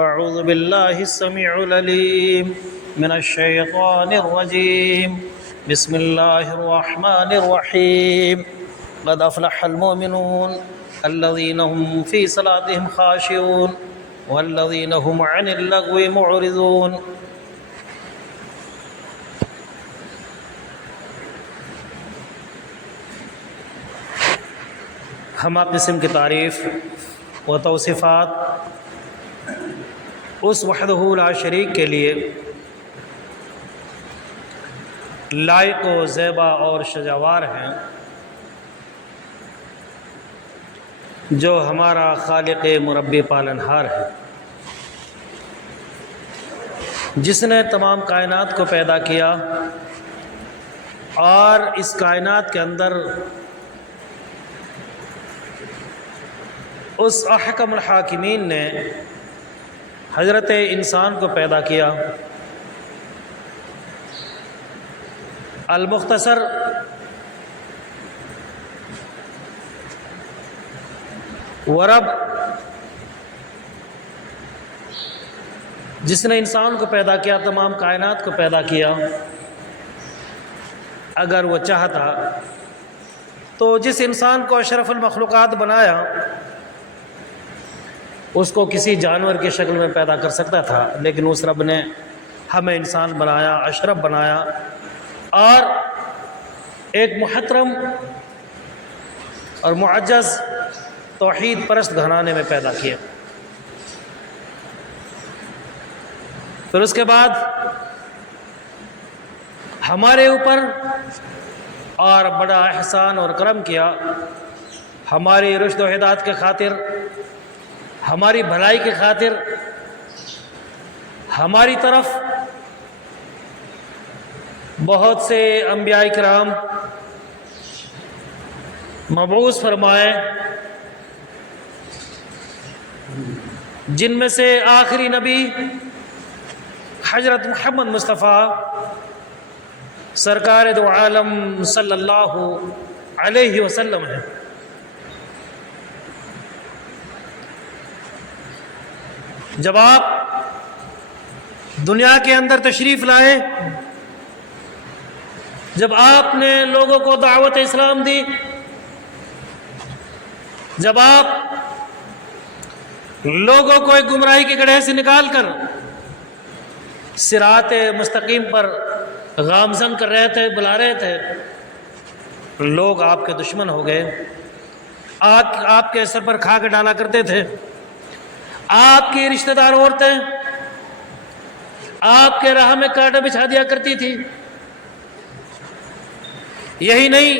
فاعوذ بالله السميع العليم من الشيطان الرجيم بسم الله الرحمن الرحيم قد أفلح المؤمنون الذين هم في صلاتهم خاشعون والذين هم عن اللغو معرضون. ہمہ قسم کی تعریف و توصیفات اس وحدہ لا شریک کے لیے لائق و زیبا اور شجاوار ہیں، جو ہمارا خالق مربی پالنہار ہے، جس نے تمام کائنات کو پیدا کیا اور اس کائنات کے اندر اس احکم الحاکمین نے حضرت انسان کو پیدا کیا. المختصر ورب جس نے انسان کو پیدا کیا، تمام کائنات کو پیدا کیا، اگر وہ چاہتا تو جس انسان کو اشرف المخلوقات بنایا اس کو کسی جانور کی شکل میں پیدا کر سکتا تھا، لیکن اس رب نے ہمیں انسان بنایا، اشرف بنایا اور ایک محترم اور معزز توحید پرست گھرانے میں پیدا کیا. پھر اس کے بعد ہمارے اوپر اور بڑا احسان اور کرم کیا، ہماری رشد و ہدایت کے خاطر، ہماری بھلائی کی خاطر ہماری طرف بہت سے انبیاء کرام مبعوث فرمائے، جن میں سے آخری نبی حضرت محمد مصطفیٰ سرکار دو عالم صلی اللہ علیہ وسلم ہے. جب آپ دنیا کے اندر تشریف لائے، جب آپ نے لوگوں کو دعوت اسلام دی، جب آپ لوگوں کو ایک گمراہی کے گڑھے سے نکال کر صراط مستقیم پر گامزن کر رہے تھے، بلا رہے تھے، لوگ آپ کے دشمن ہو گئے، آپ کے سر پر کھا کے ڈالا کرتے تھے. آپ کی رشتہ دار عورتیں آپ کے راہ میں کانٹا بچھا دیا کرتی تھی. یہی نہیں،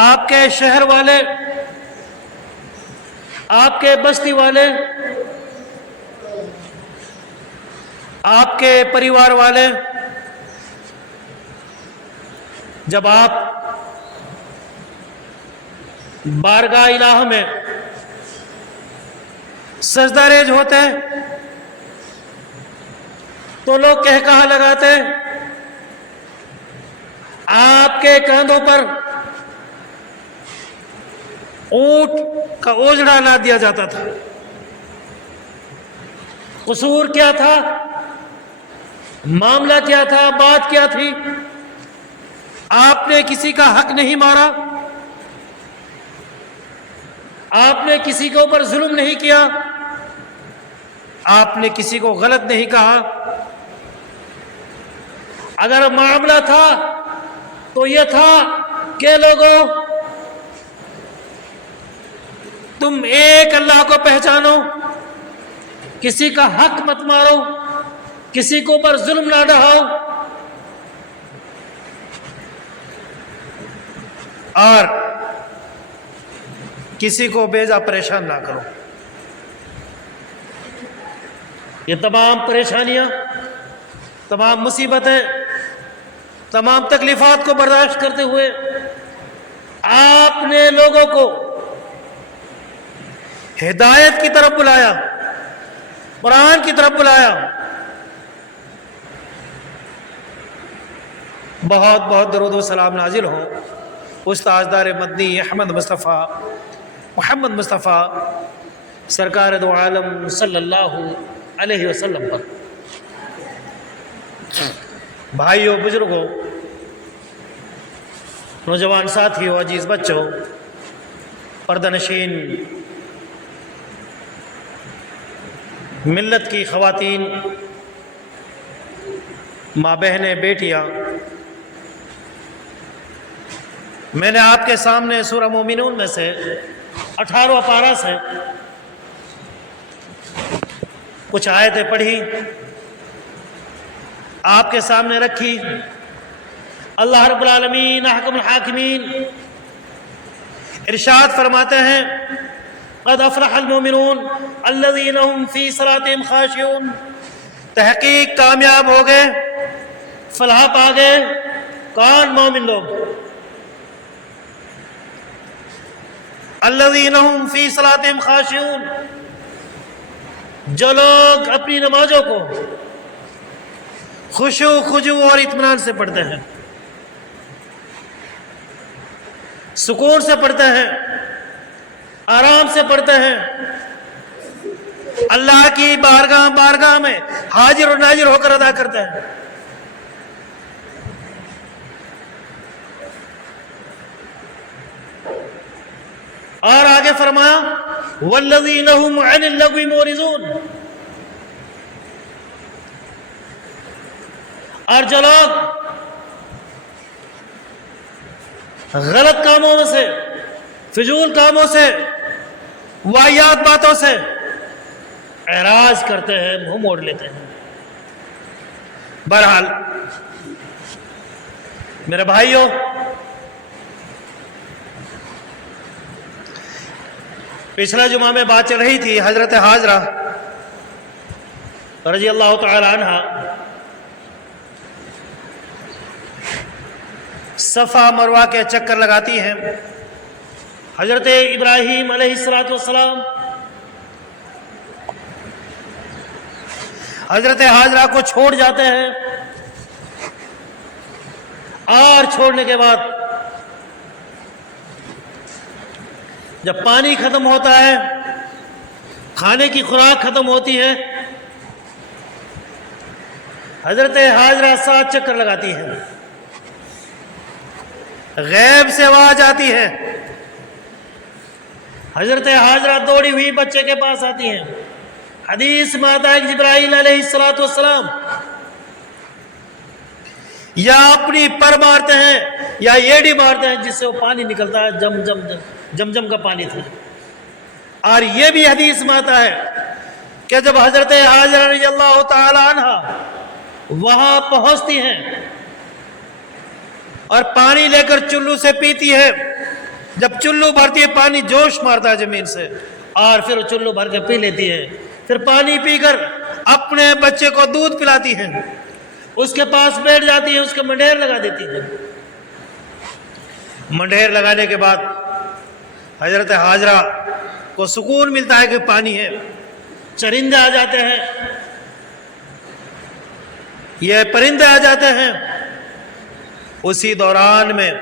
آپ کے شہر والے، آپ کے بستی والے، آپ کے پریوار والے، جب آپ بارگاہ الہ میں سجدہ ریز ہوتے تو لوگ کہا لگاتے، آپ کے کاندھوں پر اونٹ کا اوجڑا لا دیا جاتا تھا. قصور کیا تھا؟ معاملہ کیا تھا؟ بات کیا تھی؟ آپ نے کسی کا حق نہیں مارا، آپ نے کسی کے اوپر ظلم نہیں کیا، آپ نے کسی کو غلط نہیں کہا. اگر معاملہ تھا تو یہ تھا کہ لوگوں، تم ایک اللہ کو پہچانو، کسی کا حق مت مارو، کسی کے اوپر ظلم نہ ڈھاؤ، اور کسی کو بیجا پریشان نہ کرو. یہ تمام پریشانیاں، تمام مصیبتیں، تمام تکلیفات کو برداشت کرتے ہوئے آپ نے لوگوں کو ہدایت کی طرف بلایا، قرآن کی طرف بلایا. بہت بہت درود و سلام نازل ہوں اس تاجدار مدنی احمد مصطفیٰ محمد مصطفیٰ سرکار دو عالم صلی اللہ علیہ وسلم پر۔ بھائیوں، بزرگوں، نوجوان ساتھیوں، عزیز بچوں، پردہ نشین ملت کی خواتین، ماں بہنیں، بیٹیاں، میں نے آپ کے سامنے سورہ مومنون میں سے 18واں پارہ سے کچھ آیتیں پڑھی، آپ کے سامنے رکھی۔ اللہ رب العالمین احکم الحاکمین ارشاد فرماتے ہیں قد افلح المؤمنون الذین هم فی صلاتهم خاشعون، تحقیق کامیاب ہو گئے، فلاح پا گئے کون؟ مومن لوگ۔ الذین هم فی صلاتهم خاشعون، جو لوگ اپنی نمازوں کو خشوع اور اطمینان سے پڑھتے ہیں، سکون سے پڑھتے ہیں، آرام سے پڑھتے ہیں، اللہ کی بارگاہ میں حاضر و ناظر ہو کر ادا کرتے ہیں۔ اور آگے فرمایا والذین هم عن اللغو معرضون، اور جو لوگ غلط کاموں میں سے، فضول کاموں سے، واہیات باتوں سے اعراض کرتے ہیں، منہ موڑ لیتے ہیں۔ بہرحال میرے بھائیوں، پچھلا جمعہ میں بات چل رہی تھی حضرت حاجرہ رضی اللہ تعالی عنہ صفا مروہ کے چکر لگاتی ہیں۔ حضرت ابراہیم علیہ السلام حضرت حاجرہ کو چھوڑ جاتے ہیں، اور چھوڑنے کے بعد جب پانی ختم ہوتا ہے، کھانے کی خوراک ختم ہوتی ہے، حضرت حاجرہ 7 چکر لگاتی ہیں، غیب سے آواز آتی ہے، حضرت حاجرہ دوڑی ہوئی بچے کے پاس آتی ہیں۔ حدیث میں آتا ہے کہ جبرائیل علیہ السلام یا اپنی پر مارتے ہیں یا ایڑی مارتے ہیں، جس سے وہ پانی نکلتا ہے، جم کا پانی تھا۔ اور یہ بھی حدیث میں آتا ہے کہ جب حضرت حاجرہ رضی اللہ تعالی عنہ وہاں پہنچتی ہیں اور پانی لے کر چلو سے پیتی ہے، جب چلو بھرتی ہے پانی جوش مارتا ہے زمین سے، اور پھر وہ چلو بھر کے پی لیتی ہے، پھر پانی پی کر اپنے بچے کو دودھ پلاتی ہے، اس کے پاس بیٹھ جاتی ہے، اس کے منڈیر لگا دیتی ہے۔ منڈیر لگانے کے بعد حضرت حاجرہ کو سکون ملتا ہے کہ پانی ہے، چرندے آ جاتے ہیں، یہ پرندے آ جاتے ہیں۔ اسی دوران میں،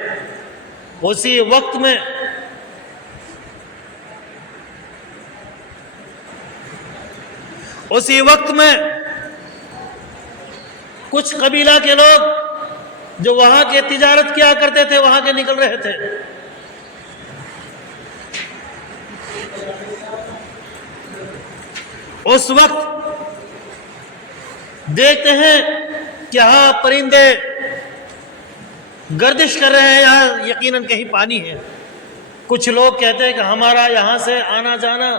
اسی وقت میں کچھ قبیلہ کے لوگ جو وہاں کے تجارت کیا کرتے تھے وہاں کے نکل رہے تھے۔ اس وقت دیکھتے ہیں کہ ہاں پرندے گردش کر رہے ہیں، یہاں یقیناً کہیں پانی ہے۔ کچھ لوگ کہتے ہیں کہ ہمارا یہاں سے آنا جانا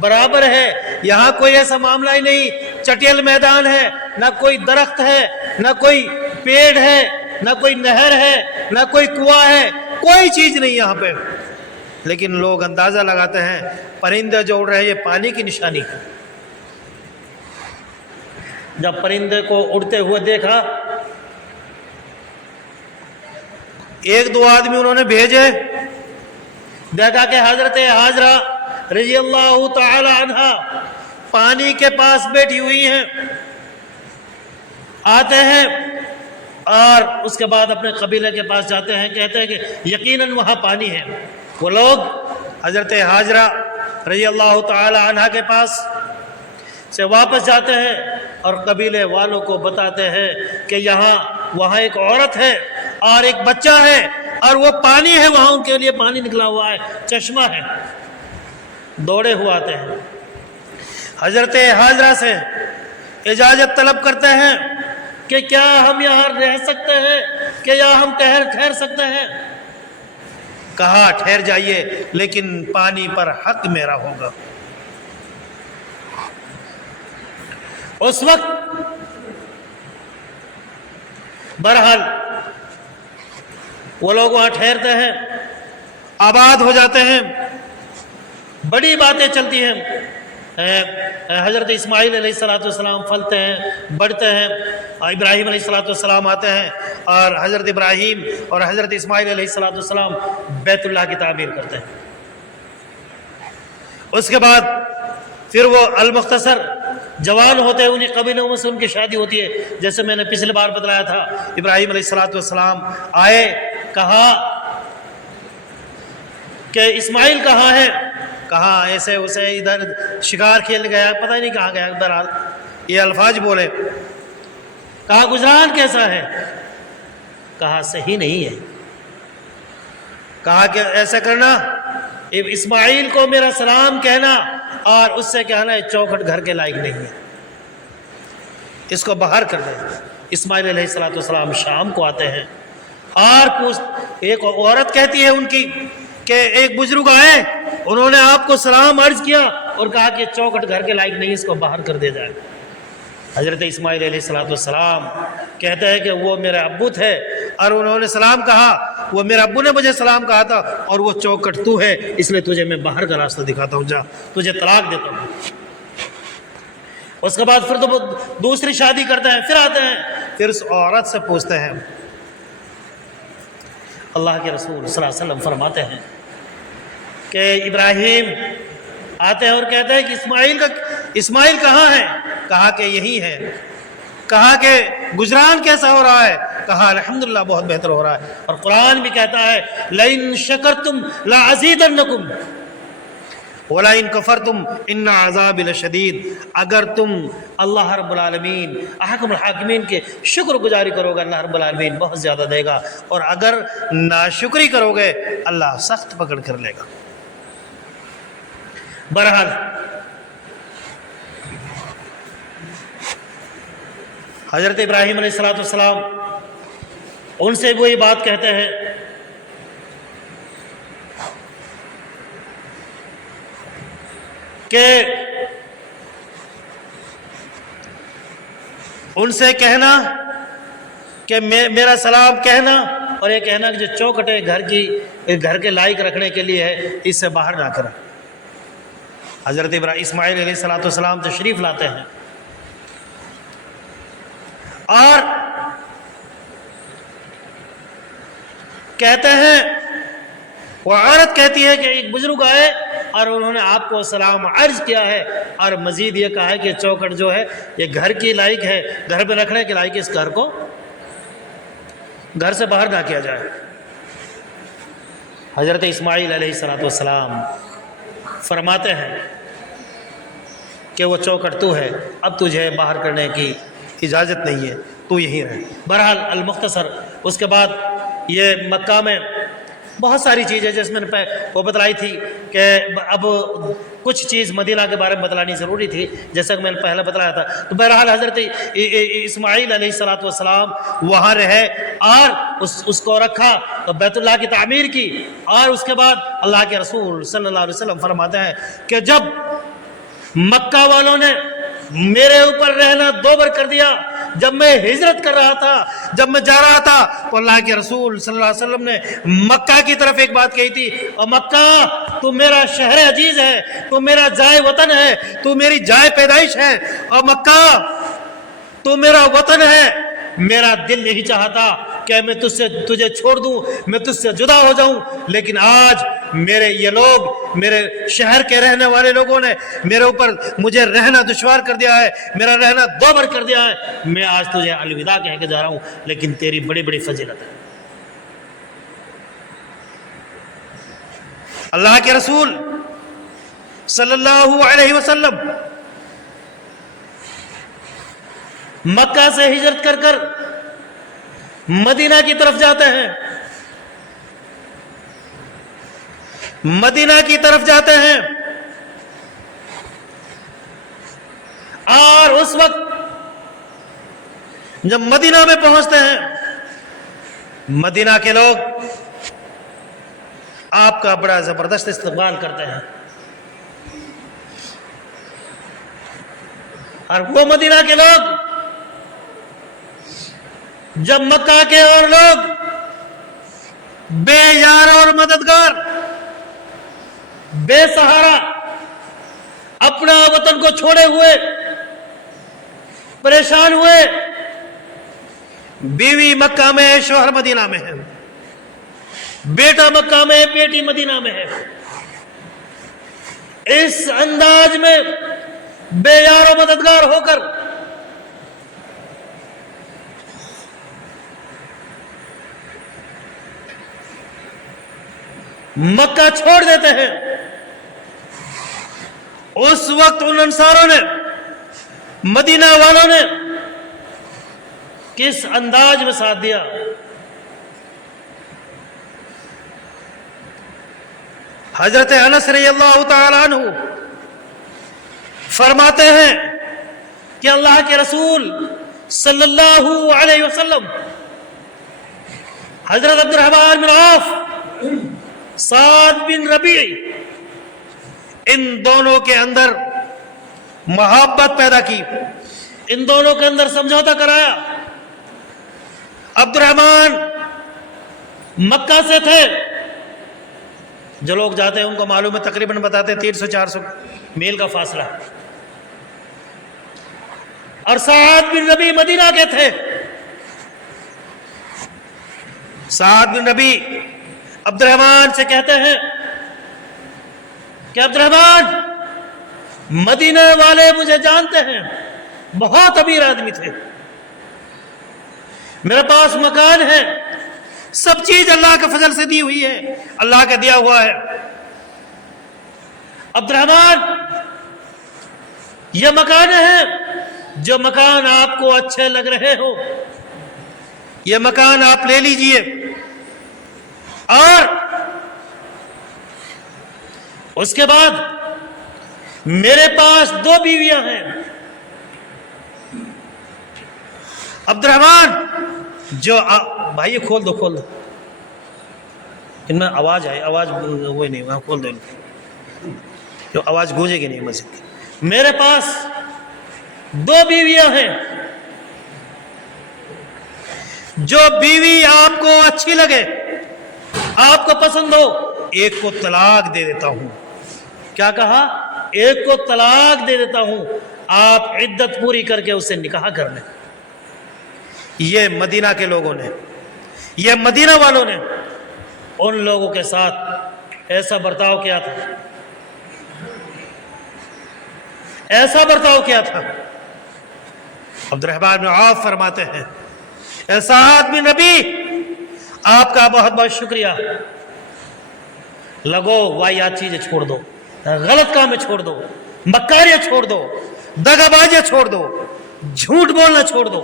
برابر ہے، یہاں کوئی ایسا معاملہ ہی نہیں، چٹیل میدان ہے، نہ کوئی درخت ہے، نہ کوئی پیڑ ہے، نہ کوئی نہر ہے، نہ کوئی کنواں ہے، کوئی چیز نہیں یہاں پہ۔ لیکن لوگ اندازہ لگاتے ہیں پرندے جو اڑ رہے ہیں یہ پانی کی نشانی ہے۔ جب پرندے کو اڑتے ہوئے دیکھا، ایک دو آدمی انہوں نے بھیجے، دیکھا کہ حضرت حاجرہ رضی اللہ تعالی عنہ پانی کے پاس بیٹھی ہوئی ہیں، آتے ہیں اور اس کے بعد اپنے قبیلے کے پاس جاتے ہیں، کہتے ہیں کہ یقیناً وہاں پانی ہے۔ وہ لوگ حضرت حاجرہ رضی اللہ تعالی عنہ کے پاس سے واپس جاتے ہیں اور قبیلے والوں کو بتاتے ہیں کہ وہاں ایک عورت ہے اور ایک بچہ ہے اور وہ پانی ہے، وہاں ان کے لیے پانی نکلا ہوا ہے، چشمہ ہے۔ دوڑے ہوئے آتے ہیں، حضرت حاجرہ سے اجازت طلب کرتے ہیں کہ کیا ہم یہاں رہ سکتے ہیں، کہ یہاں ہم ٹھہر سکتے ہیں؟ کہا ٹھہر جائیے، لیکن پانی پر حق میرا ہوگا۔ اس وقت بہرحال وہ لوگ وہاں ٹھہرتے ہیں، آباد ہو جاتے ہیں، بڑی باتیں چلتی ہیں۔ حضرت اسماعیل علیہ السلام پھلتے ہیں، بڑھتے ہیں، ابراہیم علیہ السلام آتے ہیں اور حضرت ابراہیم اور حضرت اسماعیل علیہ السلام بیت اللہ کی تعمیر کرتے ہیں۔ اس کے بعد پھر وہ المختصر جوان ہوتے ہیں، انہیں قبیلوں میں سے ان کی شادی ہوتی ہے۔ جیسے میں نے پچھلی بار بتلایا تھا، ابراہیم علیہ السلام آئے، کہا کہ اسماعیل کہاں ہے؟ کہا ایسے اسے ادھر شکار کھیل گیا، پتہ ہی نہیں کہاں گیا، بہرحال یہ الفاظ بولے۔ کہا گزران کیسا ہے؟ کہا صحیح نہیں ہے۔ کہا کہ ایسا کرنا، اسماعیل کو میرا سلام کہنا اور اس سے کہنا ہے چوکھٹ گھر کے لائق نہیں ہے، اس کو باہر کر دیں۔ اسماعیل علیہ السلام شام کو آتے ہیں اور ایک عورت کہتی ہے ان کی کہ ایک بزرگ آئے، انہوں نے آپ کو سلام عرض کیا اور کہا کہ چوکھٹ گھر کے لائق نہیں، اس کو باہر کر دیا جائے۔ حضرت اسماعیل علیہ السلام کہتے ہیں کہ وہ میرے ابو تھے اور انہوں نے سلام کہا، وہ میرے ابو نے مجھے سلام کہا تھا اور وہ چوکھٹ تو ہے، اس لیے تجھے میں باہر کا راستہ دکھاتا ہوں، جا تجھے طلاق دیتا ہوں۔ اس کے بعد پھر تو دوسری شادی کرتے ہیں، پھر آتے ہیں، پھر اس عورت سے پوچھتے ہیں۔ اللہ کے رسول صلی اللہ علیہ وسلم فرماتے ہیں کہ ابراہیم آتے ہیں اور کہتے ہیں کہ اسماعیل کہاں ہے؟ کہا کہ یہی ہے۔ کہا کہ گزران کیسا ہو رہا ہے؟ کہا الحمدللہ بہت بہتر ہو رہا ہے۔ اور قرآن بھی کہتا ہے لَإِن شَكَرْتُمْ لَأَزِيدَنَّكُمْ وَلَإِن كَفَرْتُمْ إِنَّ عَذَابِ لَشَدِيدٌ۔ اگر تم اللہ رب العالمین احکم الحاکمین کے شکر گزاری کرو گے، اللہ رب العالمین بہت زیادہ دے گا، اور اگر ناشکری کرو گے اللہ سخت پکڑ کر لے گا۔ بہرحال حضرت ابراہیم علیہ السلام ان سے وہی بات کہتے ہیں کہ ان سے کہنا کہ میرا سلام کہنا، اور یہ کہنا کہ جو چوکھٹیں گھر کے لائق رکھنے کے لیے ہے اس سے باہر نہ کریں۔ حضرت اسماعیل علیہ السلام تشریف لاتے ہیں اور کہتے ہیں، وہ عورت کہتی ہے کہ ایک بزرگ آئے اور انہوں نے آپ کو سلام عرض کیا ہے اور مزید یہ کہا ہے کہ چوکھٹ جو ہے یہ گھر کی لائق ہے، گھر میں رکھنے کے لائق، اس گھر کو گھر سے باہر نہ کیا جائے۔ حضرت اسماعیل علیہ السلام فرماتے ہیں کہ وہ چوکھٹ تو ہے، اب تجھے باہر کرنے کی اجازت نہیں ہے، تو یہیں رہے۔ بہرحال المختصر اس کے بعد یہ مکہ میں بہت ساری چیزیں جس میں نے وہ بتلائی تھی کہ اب کچھ چیز مدینہ کے بارے میں بتلانی ضروری تھی، جیسا کہ میں نے پہلے بتلایا تھا۔ تو بہرحال حضرت اسماعیل علیہ السلام وہاں رہے اور اس کو رکھا، بیت اللہ کی تعمیر کی، اور اس کے بعد اللہ کے رسول صلی اللہ علیہ وسلم فرماتے ہیں کہ جب مکہ والوں نے میرے اوپر رہنا دوبر کر دیا، جب میں ہجرت کر رہا تھا، جب میں جا رہا تھا، تو اللہ کے رسول صلی اللہ علیہ وسلم نے مکہ کی طرف ایک بات کہی تھی، اور مکہ تو میرا شہر عزیز ہے، تو میرا جائے وطن ہے، تو میری جائے پیدائش ہے، اور مکہ تو میرا وطن ہے۔ میرا دل نہیں چاہتا کہ میں تجھے چھوڑ دوں، میں تجھ سے جدا ہو جاؤں، لیکن آج یہ لوگ میرے شہر کے رہنے والے لوگوں نے میرے اوپر مجھے رہنا دشوار کر دیا ہے، میرا رہنا دوبر کر دیا ہے، میں آج تجھے الوداع کہہ کے جا رہا ہوں، لیکن تیری بڑی بڑی فضیلت ہے۔ اللہ کے رسول صلی اللہ علیہ وسلم مکہ سے ہجرت کر کر مدینہ کی طرف جاتے ہیں، مدینہ کی طرف جاتے ہیں، اور اس وقت جب مدینہ میں پہنچتے ہیں، مدینہ کے لوگ آپ کا بڑا زبردست استقبال کرتے ہیں، اور وہ مدینہ کے لوگ جب مکہ کے اور لوگ بے یار اور مددگار، بے سہارا، اپنا وطن کو چھوڑے ہوئے پریشان ہوئے، بیوی مکہ میں ہے، شوہر مدینہ میں ہے، بیٹا مکہ میں ہے، بیٹی مدینہ میں ہے، اس انداز میں بے یار و مددگار ہو کر مکہ چھوڑ دیتے ہیں۔ اس وقت ان انصاروں نے، مدینہ والوں نے کس انداز میں ساتھ دیا؟ حضرت انس رضی اللہ تعالیٰ عنہ فرماتے ہیں کہ اللہ کے رسول صلی اللہ علیہ وسلم حضرت عبد الرحمن بن عوف، سعد بن ربیع، ان دونوں کے اندر محبت پیدا کی، ان دونوں کے اندر سمجھوتا کرایا۔ عبد الرحمن مکہ سے تھے، جو لوگ جاتے ہیں ان کو معلوم ہے، تقریباً بتاتے 300-400 میل کا فاصلہ، اور سعد بن ربیع مدینہ کے تھے۔ سعد بن ربیع عبد الرحمن سے کہتے ہیں کہ عبد الرحمن، مدینہ والے مجھے جانتے ہیں، بہت امیر آدمی تھے، میرے پاس مکان ہے، سب چیز اللہ کے فضل سے دی ہوئی ہے، اللہ کا دیا ہوا ہے۔ عبد الرحمن، یہ مکان ہے، جو مکان آپ کو اچھے لگ رہے ہو، یہ مکان آپ لے لیجئے، اور اس کے بعد میرے پاس 2 بیویاں ہیں۔ عبد الرحمن جو بھائی کھول دو ان میں آواز آئے، آواز وہی نہیں، وہاں کھول دو ان کو، جو آواز گونجے گی نہیں مسجد کی۔ میرے پاس 2 بیویاں ہیں، جو بیوی آپ کو اچھی لگے، آپ کو پسند ہو، ایک کو طلاق دے دیتا ہوں۔ کیا کہا؟ ایک کو طلاق دے دیتا ہوں، آپ عدت پوری کر کے اسے نکاح کر لیں۔ یہ مدینہ کے لوگوں نے، یہ مدینہ والوں نے ان لوگوں کے ساتھ ایسا برتاؤ کیا تھا، ایسا برتاؤ کیا تھا۔ عبد الرحمن بن عوف فرماتے ہیں، اے سعد بن ربیع، آپ کا بہت بہت شکریہ، لگو واہیات چیزیں چھوڑ دو، غلط کامیں چھوڑ دو، مکاریاں چھوڑ دو، دغا بازیاں چھوڑ دو، جھوٹ بولنا چھوڑ دو۔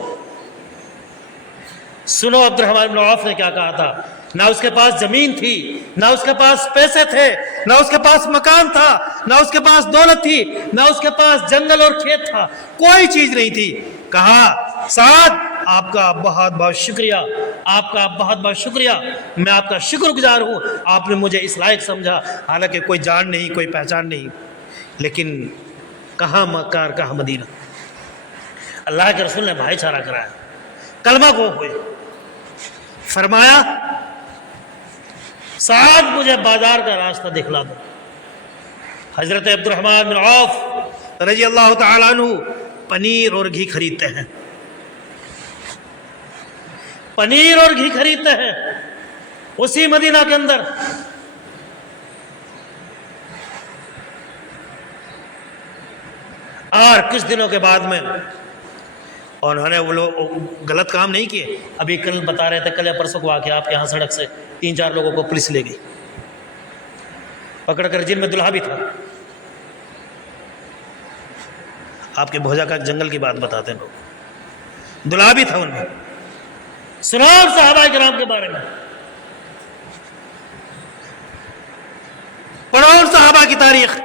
سنو عبد الرحمن بن عوف نے کیا کہا تھا، نہ اس کے پاس زمین تھی، نہ اس کے پاس پیسے تھے، نہ اس کے پاس مکان تھا، نہ اس کے پاس دولت تھی، نہ اس کے پاس جنگل اور کھیت تھا، کوئی چیز نہیں تھی۔ کہا، سعد، آپ کا بہت بہت شکریہ، آپ کا بہت بہت شکریہ، میں آپ کا شکر گزار ہوں، آپ نے مجھے اس لائق سمجھا، حالانکہ کوئی جان نہیں، کوئی پہچان نہیں، لیکن کہاں مکہ، کہاں مدینہ۔ اللہ کے رسول نے بھائی چارہ کرایا، کلمہ گو ہوئے، فرمایا، سعد مجھے بازار کا راستہ دکھلا دو۔ حضرت عبد الرحمن بن عوف رضی اللہ تعالیٰ عنہ پنیر اور گھی خریدتے ہیں، پنیر اور گھی خریدتے ہیں اسی مدینہ کے اندر۔ اور کچھ دنوں کے بعد میں انہوں نے وہ لوگ غلط کام نہیں کیے، ابھی کل بتا رہے تھے، کل یا پرسوں کو واقعہ، آپ کے یہاں سڑک سے 3-4 لوگوں کو پولیس لے گئی پکڑ کر، جن میں دلہا بھی تھا، آپ کے بھوجا کا جنگل کی بات بتاتے ہیں لوگ، دلہا بھی تھا ان میں. سناؤ صحابہ کرام کے بارے میں، پڑھو صحابہ کی تاریخ.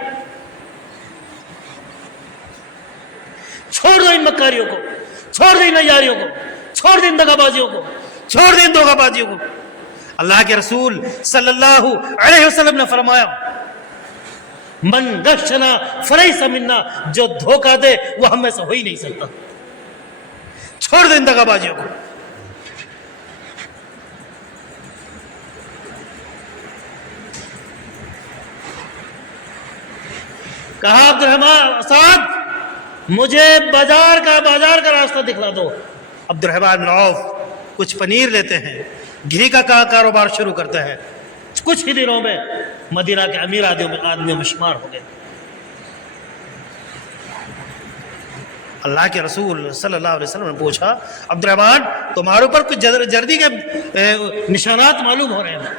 چھوڑ دو ان مکاریوں کو، چھوڑ دو ان عیاریوں کو، چھوڑ دو ان دغا بازیوں کو، چھوڑ دو ان دھوکہ بازیوں کو. اللہ کے رسول صلی اللہ علیہ وسلم نے فرمایا من غشنا فلیس منا، جو دھوکہ دے وہ ہم میں سے ہو ہی نہیں سکتا. چھوڑ دو ان دغا بازیوں کو. کہا عبد الرحمن سعد مجھے بازار کا راستہ دکھلا دو. عبد الرحمن بن عوف کچھ پنیر لیتے ہیں، گھی کا کاروبار شروع کرتے ہیں. کچھ ہی دنوں میں مدینہ کے امیر آدمیوں میں شمار ہو گئے. اللہ کے رسول صلی اللہ علیہ وسلم نے پوچھا عبد الرحمن تمہارے اوپر کچھ جردی کے نشانات معلوم ہو رہے ہیں؟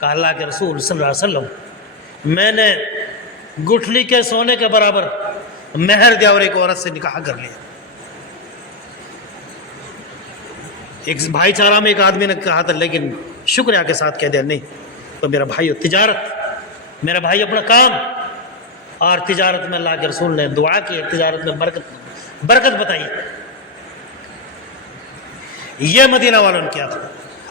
کہا اللہ کے رسول صلی اللہ علیہ وسلم میں نے گٹھلی کے سونے کے برابر مہر دیا اور ایک عورت سے نکاح کر لیا. ایک بھائی چارہ میں ایک آدمی نے کہا تھا لیکن شکریہ کے ساتھ کہہ دیا نہیں تو میرا بھائی تجارت، میرا بھائی اپنا کام، اور تجارت میں اللہ کے رسول نے دعا کی، تجارت میں برکت بتائی. یہ مدینہ والوں نے کیا تھا.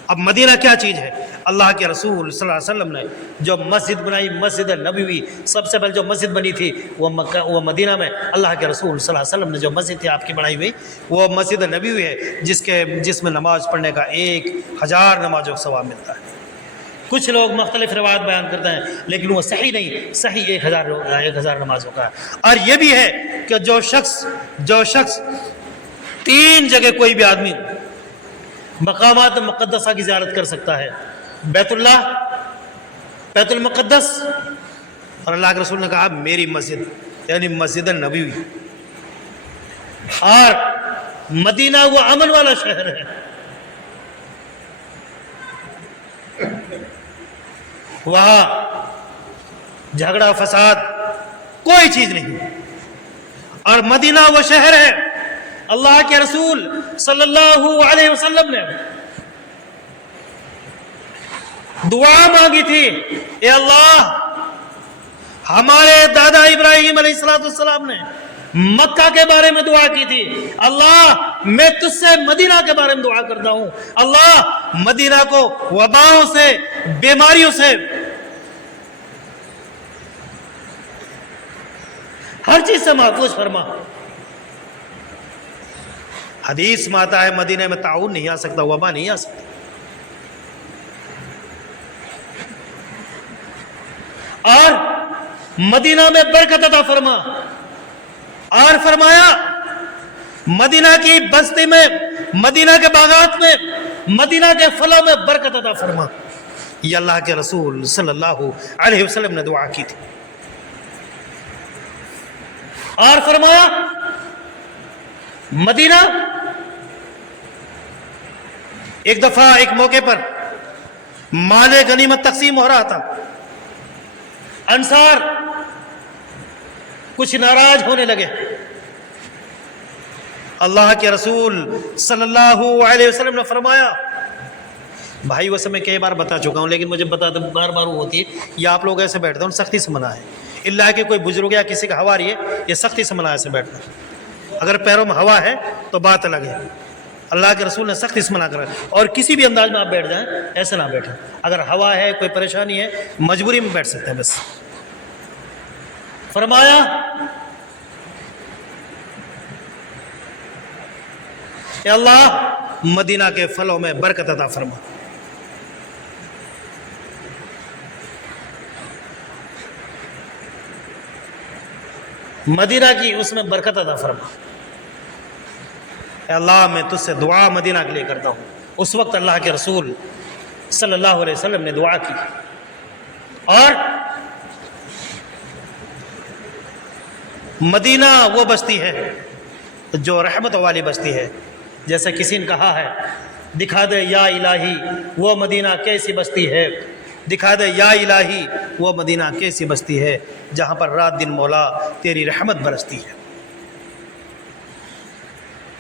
اب مدینہ کیا چیز ہے؟ اللہ کے رسول صلی اللہ علیہ وسلم نے جو مسجد بنائی، مسجد نبوی، سب سے پہلے جو مسجد بنی تھی وہ مدینہ میں اللہ کے رسول صلی اللہ علیہ وسلم نے جو مسجد تھی آپ کی بنائی ہوئی وہ مسجد نبوی ہے، جس میں نماز پڑھنے کا 1000 نمازوں کا ثواب ملتا ہے. کچھ لوگ مختلف روایت بیان کرتے ہیں لیکن وہ صحیح نہیں، صحیح 1000 نمازوں کا ہے. اور یہ بھی ہے کہ جو شخص 3 جگہ کوئی بھی آدمی مقامات مقدسہ کی زیارت کر سکتا ہے، بیت اللہ، بیت المقدس، اور اللہ کے رسول نے کہا میری مسجد یعنی مسجد نبوی. اور مدینہ وہ امن والا شہر ہے، وہاں جھگڑا فساد کوئی چیز نہیں. اور مدینہ وہ شہر ہے اللہ کے رسول صلی اللہ علیہ وسلم نے دعا مانگی تھی، اے اللہ ہمارے دادا ابراہیم علیہ السلام نے مکہ کے بارے میں دعا کی تھی، اللہ میں تجھ سے مدینہ کے بارے میں دعا کرتا ہوں، اللہ مدینہ کو وباؤں سے، بیماریوں سے، ہر چیز سے محفوظ فرما. حدیث میں آتا ہے مدینہ میں طاعون نہیں آ سکتا، وبا نہیں آ سکتا. اور مدینہ میں برکت عطا فرما. اور فرمایا مدینہ کی بستی میں، مدینہ کے باغات میں، مدینہ کے پھلوں میں برکت عطا فرما. یہ اللہ کے رسول صلی اللہ علیہ وسلم نے دعا کی تھی. اور فرمایا مدینہ، ایک دفعہ ایک موقع پر مال غنیمت تقسیم ہو رہا تھا، انصار کچھ ناراض ہونے لگے. اللہ کے رسول صلی اللہ علیہ وسلم نے فرمایا، بھائی ویسے میں کئی بار بتا چکا ہوں لیکن مجھے بار بار وہ ہوتی ہے، یہ آپ لوگ ایسے بیٹھتے ہیں سختی سے منع ہے، اللہ کہ کوئی بزرگ یا کسی کا ہوا رہی ہے، یہ سختی سے منع ہے ایسے بیٹھنا. اگر پیروں میں ہوا ہے تو بات الگ ہے، اللہ کے رسول نے سختی سے منع کرا. اور کسی بھی انداز میں آپ بیٹھ جائیں ایسے نہ بیٹھیں. اگر ہوا ہے، کوئی پریشانی ہے، مجبوری میں بیٹھ سکتے ہیں بس. فرمایا اے اللہ مدینہ کے پھلوں میں برکت عطا فرما. مدینہ کی اس میں برکت عطا فرما. اے اللہ میں تجھ سے دعا مدینہ کے لیے کرتا ہوں. اس وقت اللہ کے رسول صلی اللہ علیہ وسلم نے دعا کی. اور مدینہ وہ بستی ہے جو رحمت والی بستی ہے. جیسے کسی نے کہا ہے دکھا دے یا الہی وہ مدینہ کیسی بستی ہے، دکھا دے یا الہی وہ مدینہ کیسی بستی ہے جہاں پر رات دن مولا تیری رحمت برستی ہے.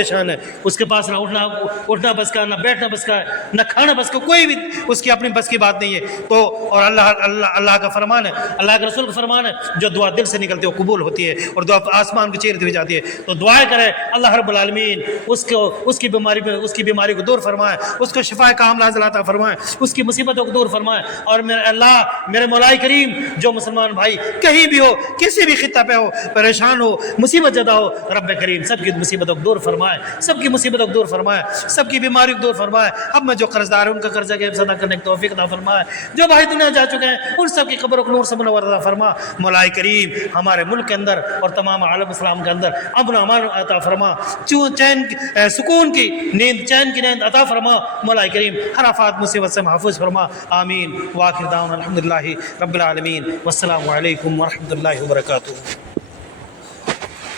پریشان ہے، اس کے پاس نہ اٹھنا بس کا، نہ بیٹھنا بس کا، نہ کھانا بس کا، کوئی بھی اس کی اپنی بس کی بات نہیں ہے. تو اور اللہ کا فرمان ہے، اللہ کے رسول کا فرمان ہے، جو دعا دل سے نکلتی ہے وہ قبول ہوتی ہے اور دعا آسمان کو چیرتی ہوئی جاتی ہے. تو دعائیں کرے اللہ رب العالمین اس کی بیماری کو دور فرمائے، اس کو شفا کاملہ عطا فرمائے، اس کی مصیبتوں کو دور فرمائے. اور میرے مولا کریم جو مسلمان بھائی کہیں بھی ہو، کسی بھی خطہ پہ ہو، پریشان ہو، مصیبت زدہ ہو، رب کریم سب کی مصیبتوں کو دور فرمائے، سب کی مصیبتوں کو دور فرمائے، سب کی بیماری کو دور فرمائے. اب میں جو قرض دار ہیں ان کا قرضہ کے ادا کرنے کی توفیق عطا فرمائے. جو بھائی دنیا جا چکے ہیں ان سب کی قبروں کو نور سے منور عطا فرما. مولا کریم ہمارے ملک کے اندر اور تمام عالم اسلام کے اندر امن و امان عطا فرما، سکون کی نیند، چین کی نیند عطا فرما. مولا کریم ہر آفات مصیبت سے محفوظ فرما. آمین. وآخر دعوانا الحمدللہ رب العالمین. والسلام علیکم ورحمۃ اللہ وبرکاتہ.